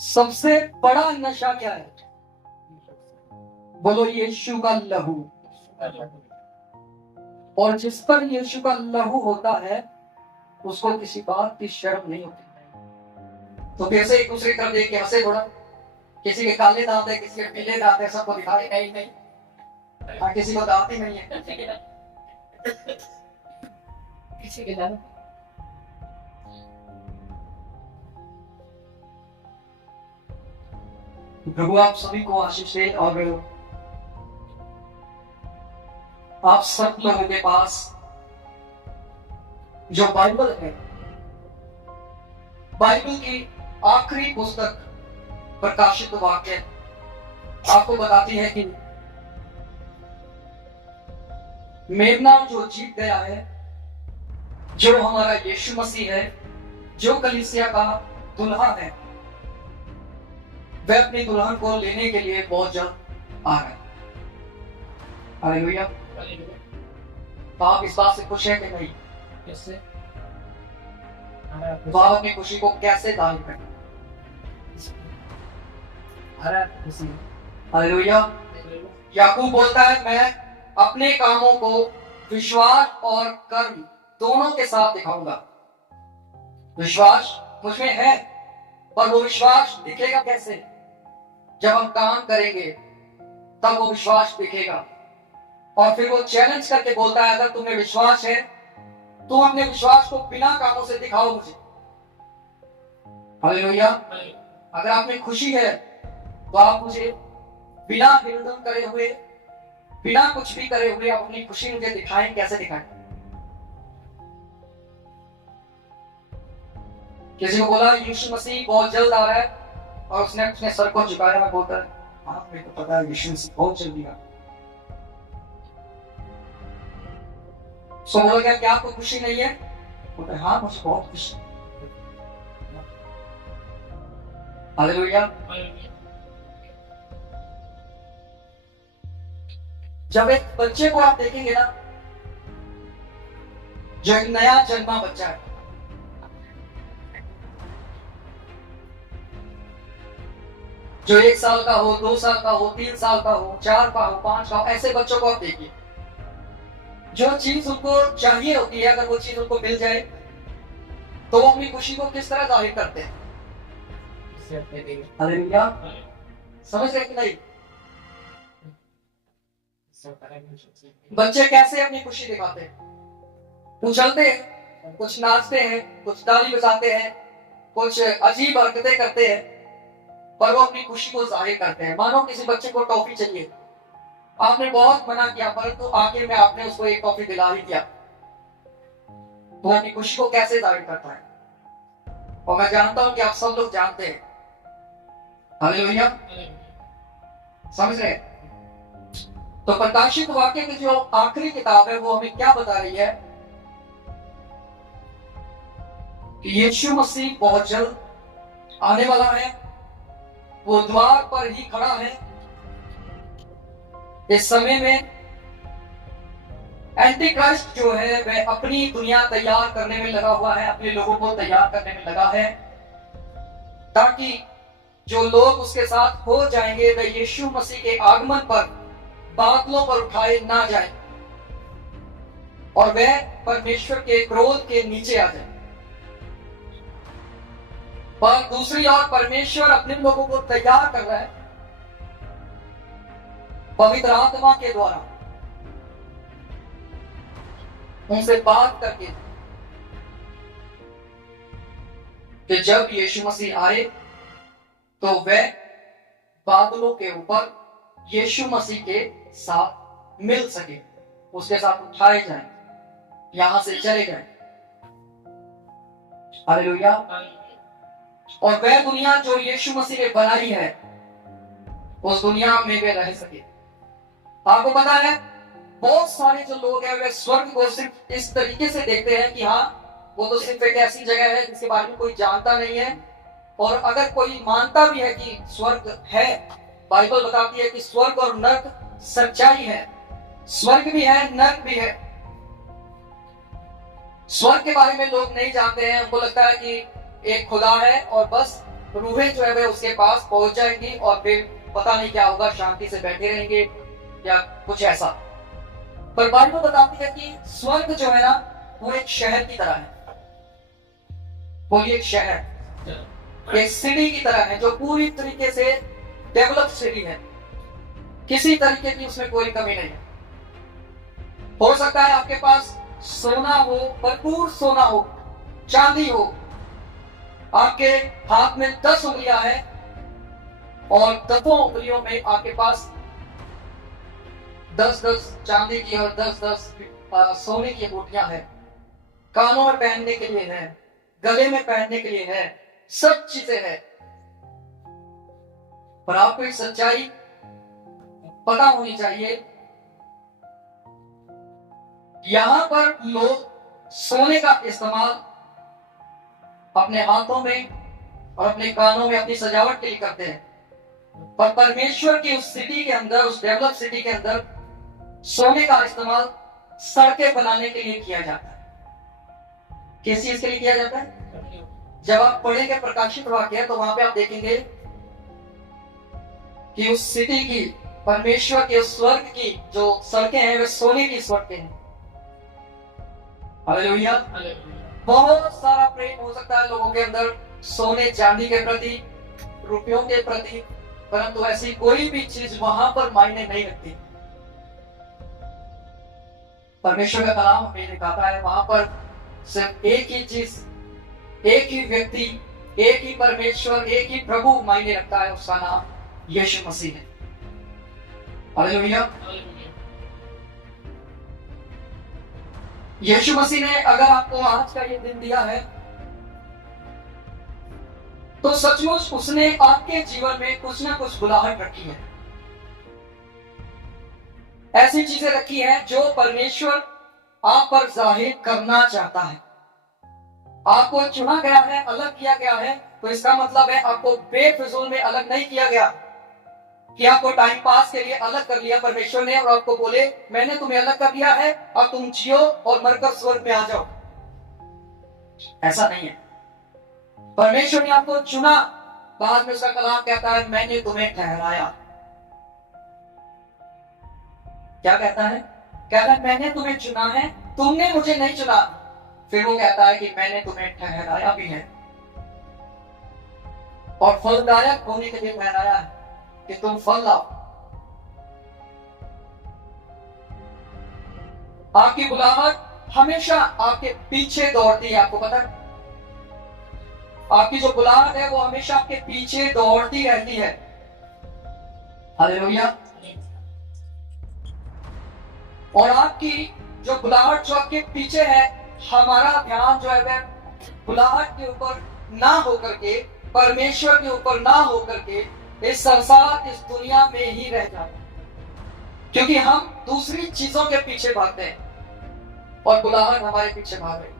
सबसे बड़ा नशा क्या है? बोलो यीशु का लहू। और जिस पर यीशु का लहू होता है उसको किसी बात की शर्म नहीं होती। तो कैसे एक दूसरे की तरफ देख के हंसे थोड़ा, किसी के काले दांत है, किसी के पीले दांत है, सबको दिखाई नहीं। हाँ, किसी को दांत ही नहीं है, किसी के दांत। प्रभु आप सभी को आशीष दे और आप सब लोगों के पास जो बाइबल है, बाइबल की आखिरी पुस्तक प्रकाशित वाक्य आपको बताती है कि मेमना जो जीत गया है, जो हमारा यीशु मसीह है, जो कलीसिया का दुल्हा है, वह अपनी दुल्हन को लेने के लिए बहुत जल्द आ रहा है। हालेलुया। तो आप इस बात से खुश हैं कि नहीं? कैसे? तो आप अपनी खुशी को कैसे जाहिर करें? हालेलुया। याकूब बोलता है मैं अपने कामों को विश्वास और कर्म दोनों के साथ दिखाऊंगा। विश्वास मुझमें है, पर वो विश्वास दिखेगा कैसे? जब हम काम करेंगे तब वो विश्वास दिखेगा। और फिर वो चैलेंज करके बोलता है अगर तुम्हें विश्वास है तो अपने विश्वास को बिना कामों से दिखाओ मुझे। हालेलुया। अगर आप में खुशी है तो आप मुझे बिना हिलदम करे हुए, बिना कुछ भी करे हुए अपनी खुशी मुझे दिखाएं। कैसे दिखाएं? किसी को बोला यीशु मसीह बहुत जल्द आ रहा है और उसने अपने सर को झुकाया और बोलता है हाँ मेरे को पता है यीशु मसीह बहुत जल्दी आ। सो बोला क्या आपको खुशी नहीं है? बोलता है हाँ मुझे बहुत खुशी। हालेलुया। जब एक बच्चे को आप देखेंगे ना, जो एक नया जन्मा बच्चा है, जो 1 साल का हो, 2 साल का हो, 3 साल का हो, 4 का हो, 5 का हो, ऐसे बच्चों को आप देखिए, जो चीज उनको चाहिए होती है अगर वो चीज उनको मिल जाए तो वो अपनी खुशी को किस तरह जाहिर करते हैं? हालेलुया। समझ रहे कि नहीं? बच्चे कैसे अपनी खुशी दिखाते हैं? उछलते हैं, कुछ नाचते हैं, कुछ ताली बजाते हैं, कुछ अजीब हरकतें करते हैं, पर वो अपनी खुशी को जाहिर करते हैं। मानो किसी बच्चे को टॉफी चाहिए, आपने बहुत मना किया परंतु आखिर में आपने उसको एक टॉफी दिला ही दिया, तो वो अपनी खुशी को कैसे जाहिर करता है? और मैं जानता हूं कि आप सब लोग जानते हैं। हालेलुया। समझ रहे? तो प्रकाशित वाक्य की जो आखिरी किताब है वो हमें क्या बता रही है? कि यीशु मसीह बहुत जल्द आने वाला है, वो द्वार पर ही खड़ा है। इस समय में एंटी क्राइस्ट जो है वह अपनी दुनिया तैयार करने में लगा हुआ है, अपने लोगों को तैयार करने में लगा है, ताकि जो लोग उसके साथ हो जाएंगे वे यीशु मसीह के आगमन पर बादलों पर उठाए ना जाए और वह परमेश्वर के क्रोध के नीचे आ जाए। पर दूसरी ओर परमेश्वर अपने लोगों को तैयार कर रहा है पवित्र आत्मा के द्वारा, उनसे बात करके कि जब यीशु मसीह आए तो वह बादलों के ऊपर यीशु मसीह के साथ मिल सके, उसके साथ उठाए जाए, यहां से चले जाए। हालेलुया। और वह दुनिया जो यीशु मसीह ने बनाई है उस दुनिया में वे रह सके। आपको पता है बहुत सारे जो लोग हैं वे स्वर्ग को सिर्फ इस तरीके से देखते हैं कि हाँ वो तो सिर्फ एक ऐसी जगह है जिसके बारे में कोई जानता नहीं है, और अगर कोई मानता भी है कि स्वर्ग है, बाइबल बताती है कि स्वर्ग और नर्क सच्चाई है। स्वर्ग भी है, नर्क भी है। स्वर्ग के बारे में लोग नहीं जानते हैं, उनको लगता है कि एक खुदा है और बस रूहें जो है वे उसके पास पहुंच जाएंगी और फिर पता नहीं क्या होगा, शांति से बैठे रहेंगे या कुछ ऐसा। पर बाइबल बताती है कि स्वर्ग जो है ना वो एक शहर की तरह है। बोलिए एक शहर, एक सिटी की तरह है जो पूरी तरीके से डेवलप सिटी है, किसी तरीके की उसमें कोई कमी नहीं है। हो सकता है आपके पास सोना हो, भरपूर सोना हो, चांदी हो, आपके हाथ में 10 उंगलियां हैं और 10 उंगलियों में आपके पास 10-10 चांदी की और 10-10 सोने की अंगूठियां हैं, कानों में पहनने के लिए है, गले में पहनने के लिए है, सब चीजें हैं। पर आपको एक सच्चाई पता होनी चाहिए, यहां पर लोग सोने का इस्तेमाल अपने हाथों में और अपने कानों में अपनी सजावट के लिए करते हैं, पर परमेश्वर की उस सिटी के अंदर, उस डेवलप सिटी के अंदर सोने का इस्तेमाल सड़कें बनाने के लिए किया जाता है। किस चीज के लिए किया जाता है? जब आप पढ़ेंगे प्रकाशित वाक्य तो वहां पे आप देखेंगे कि उस सिटी की, परमेश्वर के स्वर्ग की जो सड़कें हैं वे सोने की सड़कें हैं। हालेलुया। बहुत सारा प्रेम हो सकता है लोगों के अंदर सोने चांदी के प्रति, रुपयों के प्रति, परंतु ऐसी कोई भी चीज वहां पर मायने नहीं रखती। परमेश्वर का कलाम हमें दिखाता है वहां पर सिर्फ एक ही चीज, एक ही व्यक्ति, एक ही परमेश्वर, एक ही प्रभु मायने रखता है, उसका नाम यीशु मसीह है। हालेलुया। यीशु मसीह ने अगर आपको आज का ये दिन दिया है तो सचमुच उसने आपके जीवन में कुछ ना कुछ बुलाहट रखी है, ऐसी चीजें रखी हैं जो परमेश्वर आप पर जाहिर करना चाहता है। आपको चुना गया है, अलग किया गया है, तो इसका मतलब है आपको बेफिजूल में अलग नहीं किया गया कि आपको टाइम पास के लिए अलग कर लिया परमेश्वर ने और आपको बोले मैंने तुम्हें अलग कर दिया है, अब तुम जियो और मरकर स्वर्ग में आ जाओ। ऐसा नहीं है। परमेश्वर ने आपको चुना, बाद में उसका कलाम कहता है मैंने तुम्हें ठहराया। क्या कहता है? कहता है मैंने तुम्हें चुना है, तुमने मुझे नहीं चुना। फिर वो कहता है कि मैंने तुम्हें ठहराया भी है और फलदायक होने के लिए ठहराया है कि तुम फल लाओ। आपकी बुलाहट हमेशा आपके पीछे दौड़ती है, आपको पता है? आपकी जो बुलाहट है वो हमेशा आपके पीछे दौड़ती रहती है। हालेलुया। और आपकी जो बुलाहट जो आपके पीछे है, हमारा ध्यान जो है वह बुलाहट के ऊपर ना होकर के, परमेश्वर के ऊपर ना होकर के इस संसार, इस दुनिया में ही रह जाते, क्योंकि हम दूसरी चीजों के पीछे भागते हैं और बुलाहट हमारे पीछे भाग रही।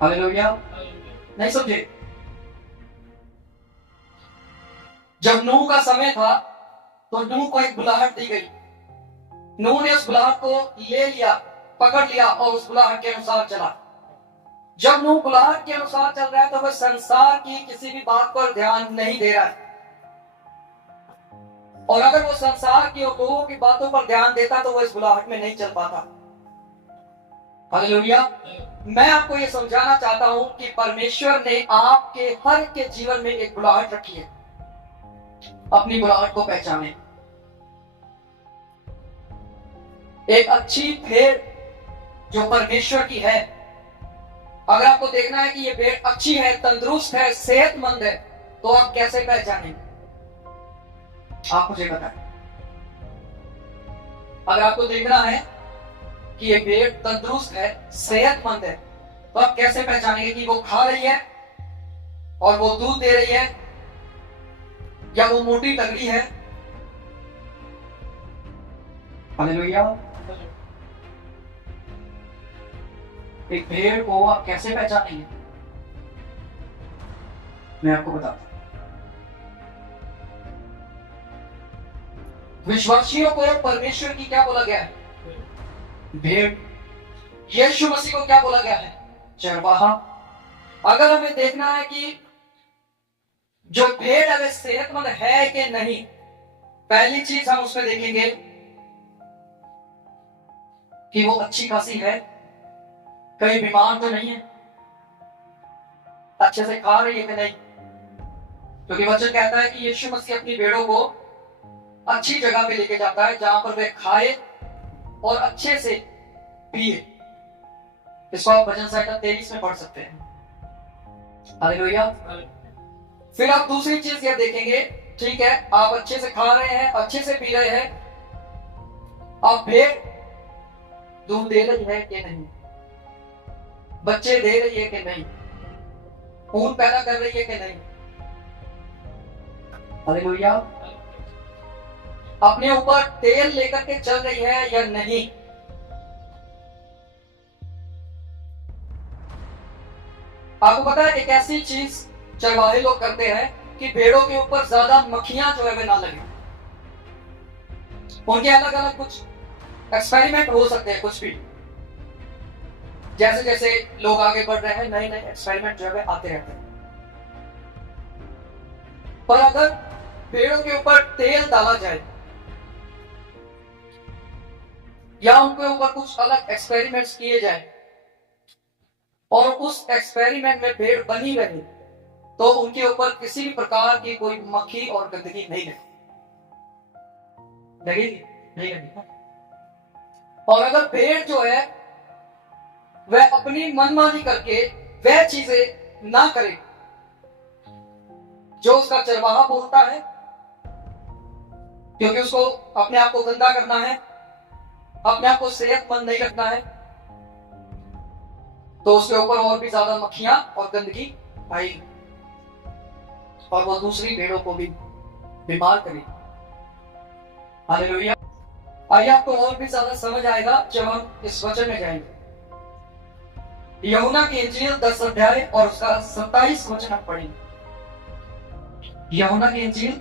हालेलुया। नहीं समझे? जब नूह का समय था तो नूह को एक बुलाहट दी गई। नूह ने उस बुलाहट को ले लिया, पकड़ लिया और उस बुलाहट के अनुसार चला। जब नूह बुलाहट के अनुसार चल रहा है तो वह संसार की किसी भी बात पर ध्यान नहीं दे रहा है, और अगर वो संसार की और लोगों की बातों पर ध्यान देता तो वो इस बुलाहट में नहीं चल पाता। हालेलुया। मैं आपको ये समझाना चाहता हूं कि परमेश्वर ने आपके हर के जीवन में एक बुलाहट रखी है। अपनी बुलाहट को पहचाने। एक अच्छी भेड़ जो परमेश्वर की है, अगर आपको देखना है कि ये भेड़ अच्छी है, तंदुरुस्त है, सेहतमंद है, तो आप कैसे पहचानेंगे? आप मुझे बताएं। अगर आपको देखना है कि ये भेड़ तंदुरुस्त है, सेहतमंद है, तो आप कैसे पहचानेंगे कि वो खा रही है और वो दूध दे रही है या वो मोटी तगड़ी है? हालेलुया। एक भेड़ को आप कैसे पहचानेंगे? मैं आपको बताता हूं। विश्वासियों को परमेश्वर की क्या बोला गया है? भेड़। यीशु मसीह को क्या बोला गया है? चरवाहा। अगर हमें देखना है कि जो भेड़ है वे सेहतमंद है कि नहीं, पहली चीज हम उसमें देखेंगे कि वो अच्छी खासी है, कहीं बीमार तो नहीं है, अच्छे से खा रही है कि नहीं। क्योंकि वचन कहता है कि यीशु मसीह अपनी भेड़ों को अच्छी जगह पे लेके जाता है जहां पर वे खाए और अच्छे से पिए। इसको आप भजन संहिता 23 में पढ़ सकते हैं। हालेलुया। फिर आप दूसरी चीज यह देखेंगे, ठीक है, आप अच्छे से खा रहे हैं, अच्छे से पी रहे हैं, आप भेड़ दूध दे रही है कि नहीं, बच्चे दे रही है कि नहीं, ऊन पैदा कर रही है कि नहीं। हालेलुया। अपने ऊपर तेल लेकर के चल रही है या नहीं। आपको पता है एक ऐसी चीज चरवाहे लोग करते हैं कि भेड़ों के ऊपर ज्यादा मक्खियां जो है वे ना लगे। उनके अलग अलग कुछ एक्सपेरिमेंट हो सकते हैं, कुछ भी, जैसे जैसे लोग आगे बढ़ रहे हैं नए नए एक्सपेरिमेंट जो है आते रहते हैं। पर अगर भेड़ों के ऊपर तेल डाला जाए या उनके ऊपर कुछ अलग एक्सपेरिमेंट्स किए जाए और उस एक्सपेरिमेंट में भेड़ बनी रहे, तो उनके ऊपर किसी भी प्रकार की कोई मक्खी और गंदगी नहीं लगेगी, नहीं लगेगी। और अगर भेड़ जो है वह अपनी मनमानी करके वह चीजें ना करे जो उसका चरवाहा बोलता है, क्योंकि उसको अपने आप को गंदा करना है, अपने आप को सेहतमंद नहीं रखना है, तो उसके ऊपर और भी ज्यादा मक्खियां और गंदगी आएगी और वो दूसरी भेड़ों को भी बीमार करेगी। हालेलुया। आइए आपको और भी ज्यादा समझ आएगा जब हम इस वचन में जाएंगे। यूहन्ना की इंजील 10 अध्याय और उसका 27 वचन हम पढ़ेंगे। यूहन्ना की इंजील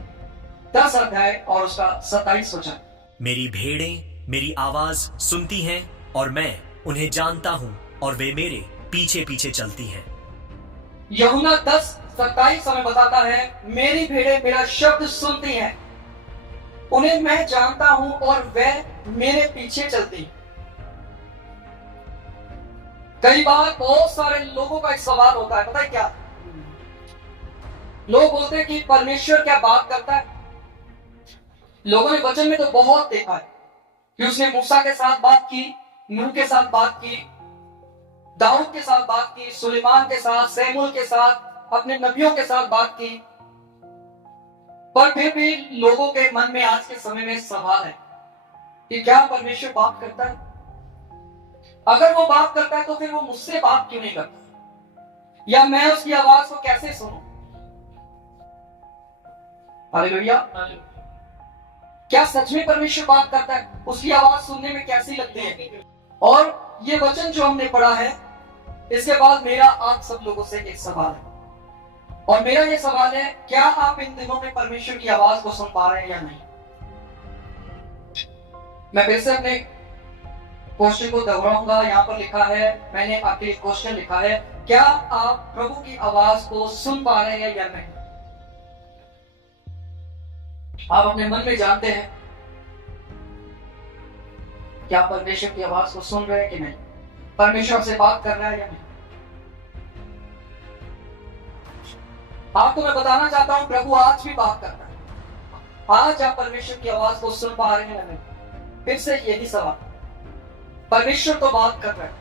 10 अध्याय और उसका 27 वचन। मेरी भेड़ें मेरी आवाज सुनती हैं और मैं उन्हें जानता हूं और वे मेरे पीछे पीछे चलती हैं। यूहन्ना 10:27 हमें बताता है, मेरी भेड़ें मेरा शब्द सुनती हैं, उन्हें मैं जानता हूं और वे मेरे पीछे चलती। कई बार बहुत सारे लोगों का एक सवाल होता है, पता है क्या? लोग बोलते हैं कि परमेश्वर क्या बात करता है। लोगों ने वचन में तो बहुत देखा है कि उसने मूसा के साथ बात की, नूह के साथ बात की, दाऊद के साथ बात की, सुलेमान के साथ, सैमुअल के साथ, अपने नबियों के साथ बात की। पर फिर भी लोगों के मन में आज के समय में सवाल है कि क्या परमेश्वर बात करता है? अगर वो बात करता है तो फिर वो मुझसे बात क्यों नहीं करता, या मैं उसकी आवाज को कैसे सुनूं? हालेलुया। क्या सच में परमेश्वर बात करता है? उसकी आवाज सुनने में कैसी लगती है? और ये वचन जो हमने पढ़ा है, इसके बाद मेरा आप सब लोगों से एक सवाल है, और मेरा ये सवाल है, क्या आप इन दिनों में परमेश्वर की आवाज को सुन पा रहे हैं या नहीं? मैं फिर से अपने क्वेश्चन को दोहराऊंगा। यहाँ पर लिखा है, मैंने आपके लिए क्वेश्चन लिखा है, क्या आप प्रभु की आवाज को सुन पा रहे हैं या नहीं? आप अपने मन में जानते हैं क्या परमेश्वर की आवाज को सुन रहे हैं कि नहीं? परमेश्वर से बात कर रहा है या नहीं? आपको मैं बताना चाहता हूं, प्रभु आज भी बात कर रहा है। आज आप परमेश्वर की आवाज को सुन पा रहे हैं या नहीं? फिर से यही सवाल, परमेश्वर तो बात कर रहे हैं,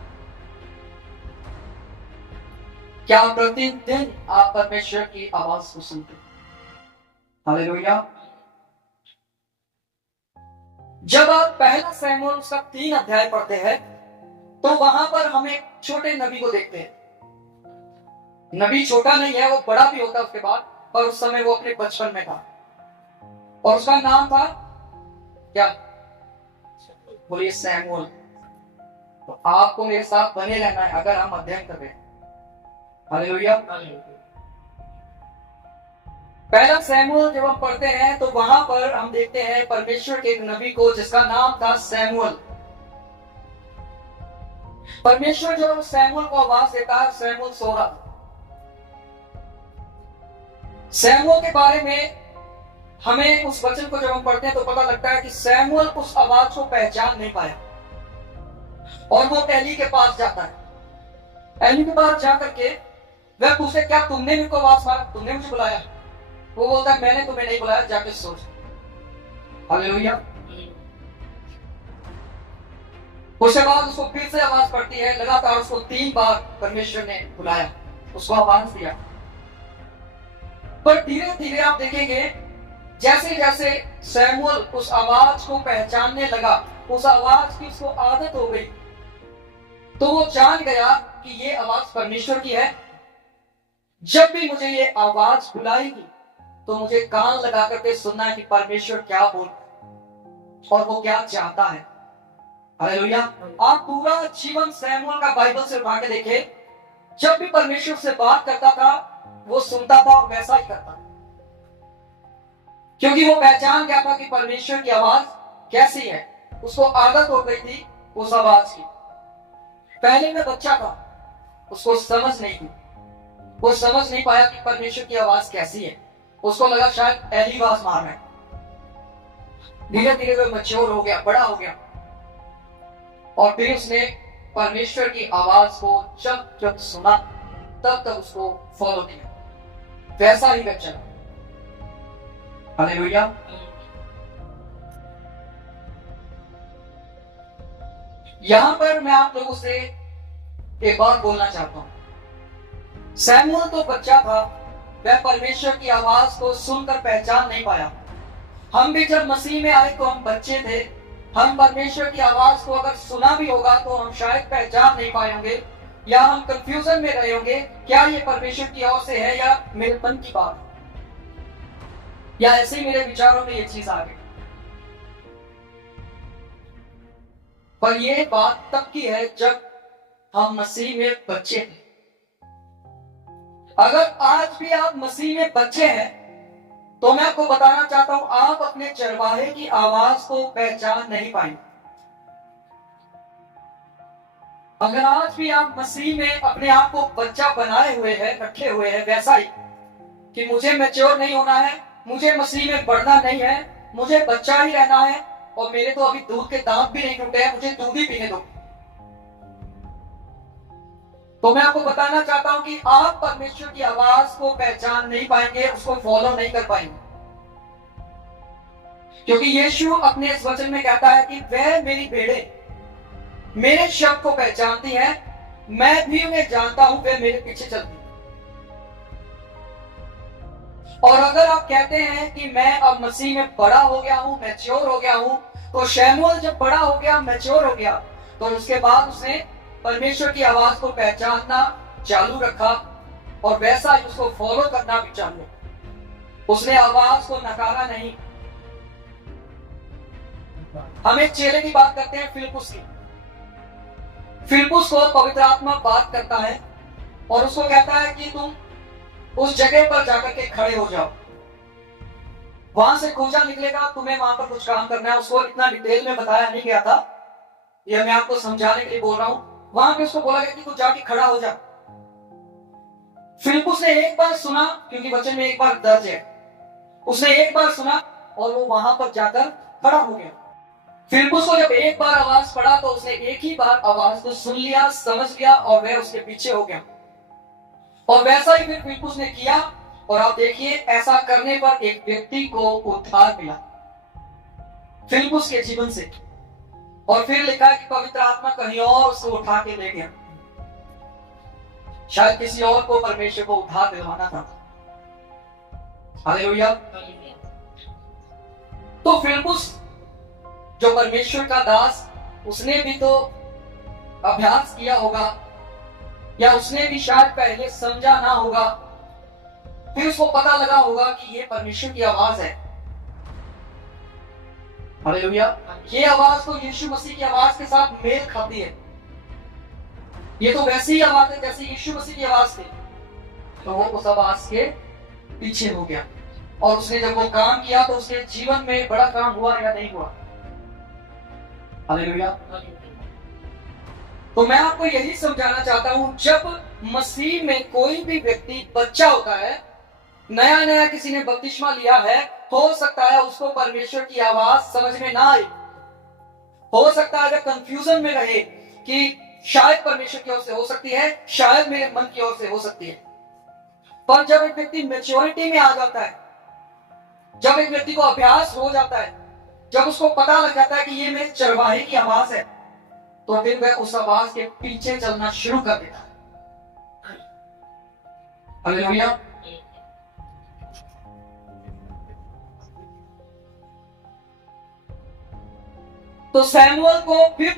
क्या प्रतिदिन आप परमेश्वर की आवाज को सुनते हैं? हालेलुया। जब आप पहला सैमुएल उसका 3 अध्याय पढ़ते हैं तो वहां पर हम एक छोटे नबी को देखते हैं। नबी छोटा नहीं है, वो बड़ा भी होता है उसके बाद, पर उस समय वो अपने बचपन में था और उसका नाम था क्या? बोलिए सैमुएल। तो आपको मेरे साथ बने रहना है अगर हम अध्ययन कर रहे हैं। हालेलुया। पहला सैमुएल जब हम पढ़ते हैं तो वहां पर हम देखते हैं परमेश्वर के एक नबी को जिसका नाम था सैमुएल। परमेश्वर जो सैमुएल को आवाज देता है, सैमुएल सो रहा था सैमुअल के बारे में हमें उस वचन को जब हम पढ़ते हैं तो पता लगता है कि सैमुअल उस आवाज को पहचान नहीं पाया और वो एली के पास जाता है। एली के पास जाकर के वह पूछे, क्या तुमने मेरे को आवाज मारा, तुमने मुझे बुलाया? वो बोलता है, मैंने तुम्हें नहीं बुलाया, जाके सोच। हालेलुया। उसके बाद उसको फिर से आवाज पड़ती है, लगातार उसको 3 बार परमेश्वर ने बुलाया, उसको आवाज दिया। पर धीरे धीरे आप देखेंगे जैसे जैसे सैमुअल उस आवाज को पहचानने लगा, उस आवाज की उसको आदत हो गई, तो वो जान गया कि ये आवाज परमेश्वर की है। जब भी मुझे ये आवाज बुलाएगी तो मुझे कान लगा करके सुनना है कि परमेश्वर क्या बोल रहा है और वो क्या चाहता है। हालेलुया। आप पूरा जीवन सैमुअल का बाइबल से उठा के देखें, जब भी परमेश्वर से बात करता था वो सुनता था और वैसा ही करता, क्योंकि वो पहचान गया था कि परमेश्वर की आवाज कैसी है। उसको आदत हो गई थी उस आवाज की। पहले में बच्चा था, उसको समझ नहीं थी, वो समझ नहीं पाया कि परमेश्वर की आवाज कैसी है। उसको लगा शायद एली आवाज मार रहा है। धीरे धीरे वो मैच्योर हो गया, बड़ा हो गया, और फिर उसने परमेश्वर की आवाज को जब जब सुना तब तब उसको फॉलो किया, वैसा ही वह चला। हालेलुया। यहां पर मैं आप लोगों से एक बात बोलना चाहता हूं। सैमुअल तो बच्चा था, वह परमेश्वर की आवाज को सुनकर पहचान नहीं पाया। हम भी जब मसीह में आए तो हम बच्चे थे, हम परमेश्वर की आवाज को अगर सुना भी होगा तो हम शायद पहचान नहीं पाएंगे, या हम कंफ्यूजन में रहे होंगे, क्या ये परमेश्वर की ओर से है या मेरे मन की बात, या ऐसे ही मेरे विचारों में ये चीज आ गई। पर ये बात तब की है जब हम मसीह में बच्चे थे। अगर आज भी आप मसीह में बच्चे हैं तो मैं आपको बताना चाहता हूं, आप अपने चरवाहे की आवाज को पहचान नहीं पाएंगे। अगर आज भी आप मसीह में अपने आप को बच्चा बनाए हुए हैं, रखे हुए हैं, वैसा ही कि मुझे मैच्योर नहीं होना है, मुझे मसीह में बढ़ना नहीं है, मुझे बच्चा ही रहना है, और मेरे तो अभी दूध के दांत भी नहीं टूटे हैं, मुझे दूध ही पीने दो, तो मैं आपको बताना चाहता हूं कि आप परमेश्वर की आवाज को पहचान नहीं पाएंगे, उसको फॉलो नहीं कर पाएंगे। क्योंकि यीशु अपने इस वचन में कहता है कि वह मेरी भेड़ें मेरे शब्द को पहचानती है, मैं भी उन्हें जानता हूं, वे मेरे पीछे चलती है। और अगर आप कहते हैं कि मैं अब मसीह में बड़ा हो गया हूं, मैच्योर हो गया हूं, तो शैमुएल जब बड़ा हो गया, मैच्योर हो गया, तो उसके बाद उसने परमेश्वर की आवाज को पहचानना चालू रखा और वैसा ही उसको फॉलो करना भी चालू। उसने आवाज को नकारा नहीं। हम एक चेले की बात करते हैं, फिलिप्पुस की। फिलिप्पुस को पवित्र आत्मा बात करता है और उसको कहता है कि तुम उस जगह पर जाकर के खड़े हो जाओ, वहां से खोजा निकलेगा, तुम्हें वहां पर कुछ काम करना है। उसको इतना डिटेल में बताया नहीं गया था, यह मैं आपको समझाने के लिए बोल रहा हूं। वहां पे उसको बोला गया कि तू जाके खड़ा हो जा। फिलिप्पुस ने एक बार सुना, क्योंकि वचन में एक बार दर्ज है, उसने एक बार सुना और वो वहां पर जाकर खड़ा हो गया। फिलिप्पुस को जब एक बार आवाज पड़ा तो उसने एक ही बार आवाज को सुन लिया, समझ लिया और वह उसके पीछे हो गया। और वैसा ही फिर फिलिप्पुस ने किया, और आप देखिए ऐसा करने पर एक व्यक्ति को उद्धार मिला फिलिप्पुस के जीवन से। और फिर लिखा है कि पवित्र आत्मा कहीं और उसको उठा के ले गया, शायद किसी और को परमेश्वर को उद्धार दिलवाना था। हालेलुया। तो फिलिप्पुस जो परमेश्वर का दास, उसने भी तो अभ्यास किया होगा, या उसने भी शायद पहले समझा ना होगा, फिर उसको पता लगा होगा कि ये परमेश्वर की आवाज है। हालेलुया। ये आवाज तो यीशु मसीह की आवाज के साथ मेल खाती है। ये तो वैसी ही आवाज है जैसे यीशु मसीह की आवाज थी। तो वो उस आवाज के पीछे हो गया, और उसने जब वो काम किया तो उसके जीवन में बड़ा काम हुआ या नहीं हुआ। हालेलुया। तो मैं आपको यही समझाना चाहता हूं, जब मसीह में कोई भी व्यक्ति बच्चा होता है नया नया किसी ने बपतिस्मा लिया है, हो सकता है उसको परमेश्वर की आवाज समझ में ना आए, हो सकता है अगर कंफ्यूजन में रहे कि शायद परमेश्वर की ओर से हो सकती है, शायद मेरे मन की ओर से हो सकती है। पर जब एक व्यक्ति मैच्योरिटी में आ जाता है, जब एक व्यक्ति को अभ्यास हो जाता है, जब उसको पता लग जाता है कि ये मेरे चरवाहे की आवाज है, तो फिर वह उस आवाज के पीछे चलना शुरू कर देता है। हालेलुया। तो सैमुअल को फिर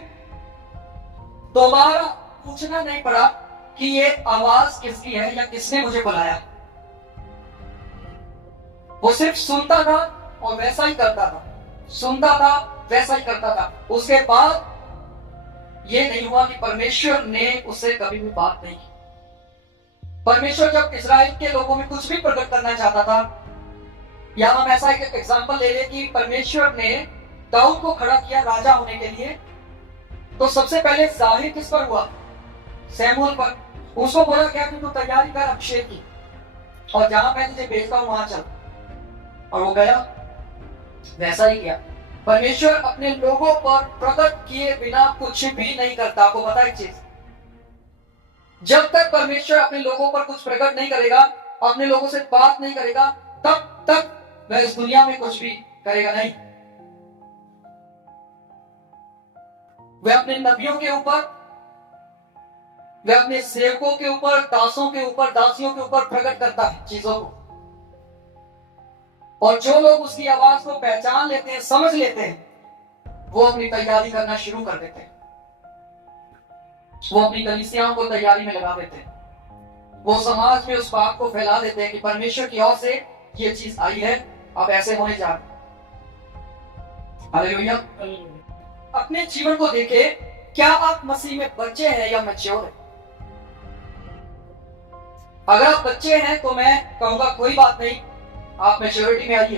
दोबारा पूछना नहीं पड़ा कि ये आवाज किसकी है या किसने मुझे बुलाया। वो सिर्फ सुनता था और वैसा ही करता था, सुनता था वैसा ही करता था। उसके बाद ये नहीं हुआ कि परमेश्वर ने उससे कभी भी बात नहीं की। परमेश्वर जब इस्राएल के लोगों में कुछ भी प्रकट करना चाहता था, या हम ऐसा एक एग्जांपल ले ले कि परमेश्वर ने दाऊद को खड़ा किया राजा होने के लिए, तो सबसे पहले जाहिर किस पर हुआ? सैमुअल पर। उसको बोला क्या कि तू तैयारी कर अभिषेक की, और जहां मैं तुझे भेजता हूं वहां चल, और वो गया, वैसा ही किया। परमेश्वर अपने लोगों पर प्रकट किए बिना कुछ भी नहीं करता। आपको पता है एक चीज, जब तक परमेश्वर अपने लोगों पर कुछ प्रकट नहीं करेगा, अपने लोगों से बात नहीं करेगा, तब तक वह इस दुनिया में कुछ भी करेगा नहीं। वह अपने नबियों के ऊपर, वह अपने सेवकों के ऊपर, दासों के ऊपर, दासियों के ऊपर प्रकट करता है चीजों को। और जो लोग उसकी आवाज को पहचान लेते हैं, समझ लेते हैं, वो अपनी तैयारी करना शुरू कर देते हैं। वो अपनी कलीसियाओं को तैयारी में लगा देते हैं। वो समाज में उस बात को फैला देते हैं कि परमेश्वर की ओर से ये चीज आई है, अब ऐसे होने जा रहे। हालेलुया। अपने जीवन को देखे, क्या आप मसीह में बच्चे हैं या मैच्योर हैं? अगर आप बच्चे हैं तो मैं कहूंगा कोई बात नहीं, आप मैच्योरिटी में आइए।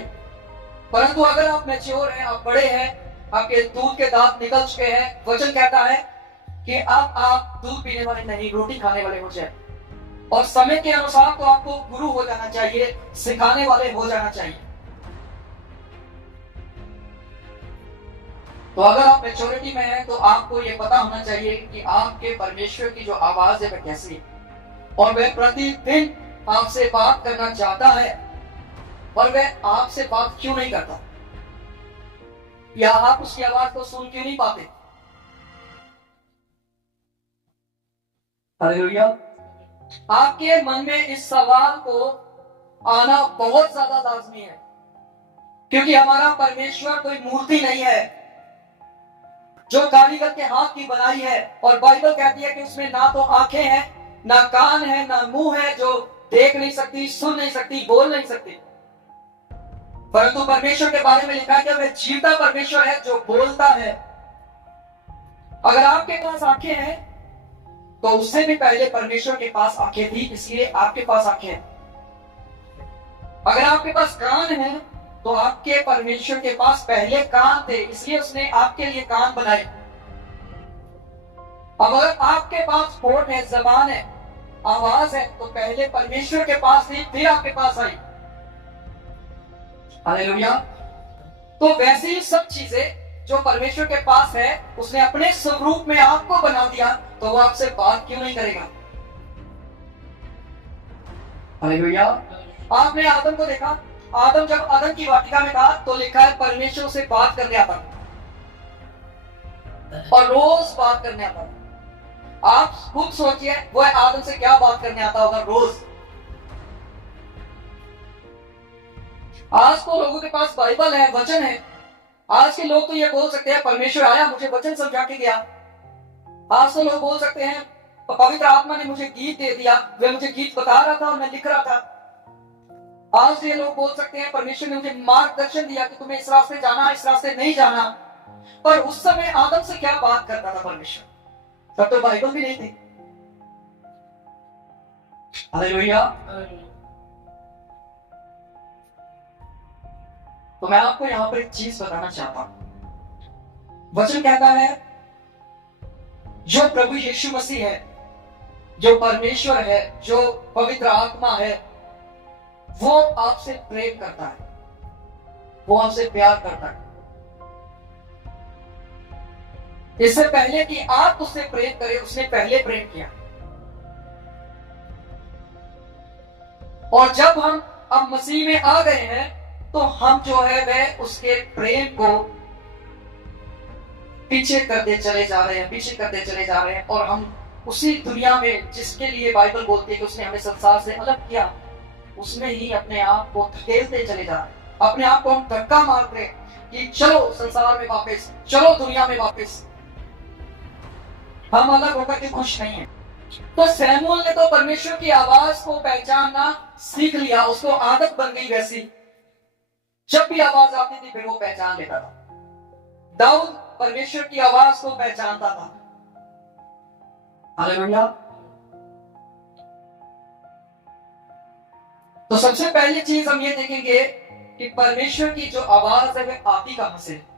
परंतु अगर आप मैच्योर हैं, आप बड़े हैं, आपके दूध के दांत निकल चुके हैं, वचन कहता है कि अब आप दूध पीने वाले नहीं, रोटी खाने वाले हो जाए। और समय के अनुसार तो आपको गुरु हो जाना चाहिए, सिखाने वाले हो जाना चाहिए। तो अगर आप मैच्योरिटी में हैं, तो आपको यह पता होना चाहिए कि आपके परमेश्वर की जो आवाज है वह कैसी है, और वह प्रतिदिन आपसे बात करना चाहता है, और वह आपसे बात क्यों नहीं करता, या आप उसकी आवाज को सुन क्यों नहीं पाते? हालेलुया। आपके मन में इस सवाल को आना बहुत ज्यादा लाजमी है, क्योंकि हमारा परमेश्वर कोई मूर्ति नहीं है जो कारीगर के हाथ की बनाई है। और बाइबल कहती है कि उसमें ना तो आंखें हैं, ना कान है, ना मुंह है, जो देख नहीं सकती, सुन नहीं सकती, बोल नहीं सकती। परंतु परमेश्वर के बारे में लिखा है कि वह जीवता परमेश्वर है जो बोलता है। अगर आपके पास आंखें हैं, तो उससे भी पहले परमेश्वर के पास आंखें थी, इसलिए आपके पास आंखें हैं। अगर आपके पास कान है, तो आपके परमेश्वर के पास पहले कान थे, इसलिए उसने आपके लिए कान बनाए। अब अगर आपके पास होठ है, जबान है, आवाज है, तो पहले परमेश्वर के पास थी, फिर आपके पास आई। हालेलुया। तो वैसे ही सब चीजें जो परमेश्वर के पास है, उसने अपने स्वरूप में आपको बना दिया, तो वो आपसे बात क्यों नहीं करेगा? हालेलुया। आपने आदम को देखा, आदम जब अदन की वाटिका में था, तो लिखा है परमेश्वर से बात करने आता और रोज बात करने आता। आप खुद सोचिए, वो आदम से क्या बात करने आता होगा रोज। आज तो लोगों के पास बाइबल है, वचन है। आज के लोग तो ये बोल सकते हैं परमेश्वर आया, मुझे वचन समझा के गया। आज तो लोग बोल सकते हैं पवित्र आत्मा ने मुझे गीत दे दिया, वह मुझे गीत बता रहा था और मैं लिख रहा था। आज ये लोग बोल सकते हैं परमेश्वर ने मुझे मार्गदर्शन दिया कि तुम्हें इस रास्ते जाना, इस रास्ते नहीं जाना। पर उस समय आदम से क्या बात करता था परमेश्वर? तब तो बाइबल भी नहीं थी। हालेलुया। तो मैं आपको यहां पर एक चीज बताना चाहता हूं। वचन कहता है जो प्रभु यीशु मसीह है, जो परमेश्वर है, जो पवित्र आत्मा है, वो आपसे प्रेम करता है, वो आपसे प्यार करता है। इससे पहले कि आप उससे प्रेम करें, उसने पहले प्रेम किया। और जब हम अब मसीह में आ गए हैं, तो हम जो है वह उसके प्रेम को पीछे करते चले जा रहे हैं, पीछे करते चले जा रहे हैं। और हम उसी दुनिया में, जिसके लिए बाइबल बोलती है कि उसने हमें संसार से अलग किया, उसमें ही अपने आप को धकेलते चले जा रहे हैं। अपने आप को हम धक्का मारते हैं कि चलो संसार में वापस, चलो दुनिया में वापस। हम अलग होकर के खुश नहीं हैं। तो सैमुअल ने तो परमेश्वर की आवाज को पहचानना सीख लिया, उसको आदत बन गई वैसी। जब भी आवाज आती थी फिर वो पहचान लेता था। दाऊद परमेश्वर की आवाज को पहचानता था। हालेलुया। तो सबसे पहली चीज हम ये देखेंगे कि परमेश्वर की जो आवाज है वह आती कहां से।